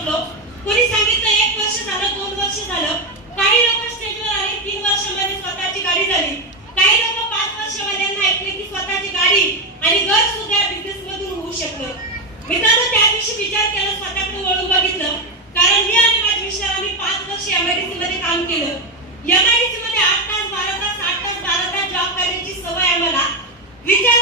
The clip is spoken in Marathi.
शकलो. कोणी सांगितलं 1 वर्ष झालं, 2 वर्ष झालं. काही लोक स्टेजवर आले, 3 वर्षांमध्ये स्वतःची गाडी झाली. काही लोक 5 वर्षांमध्ये ऐकले की स्वतःची गाडी आणि घर सुद्धा बिझनेस मधून होऊ शकलं. मित्रांनो, त्या दिवशी विचार केला, स्वतःकडे वळून बघितलं. कारण मी आणि माझे मिस्टर आम्ही 5 वर्ष एमआयडीसी मध्ये काम केलं. एमआयडीसी मध्ये 8 तास 12 तास 8 तास 12 तास जॉब करण्याची सवय आम्हाला. विचार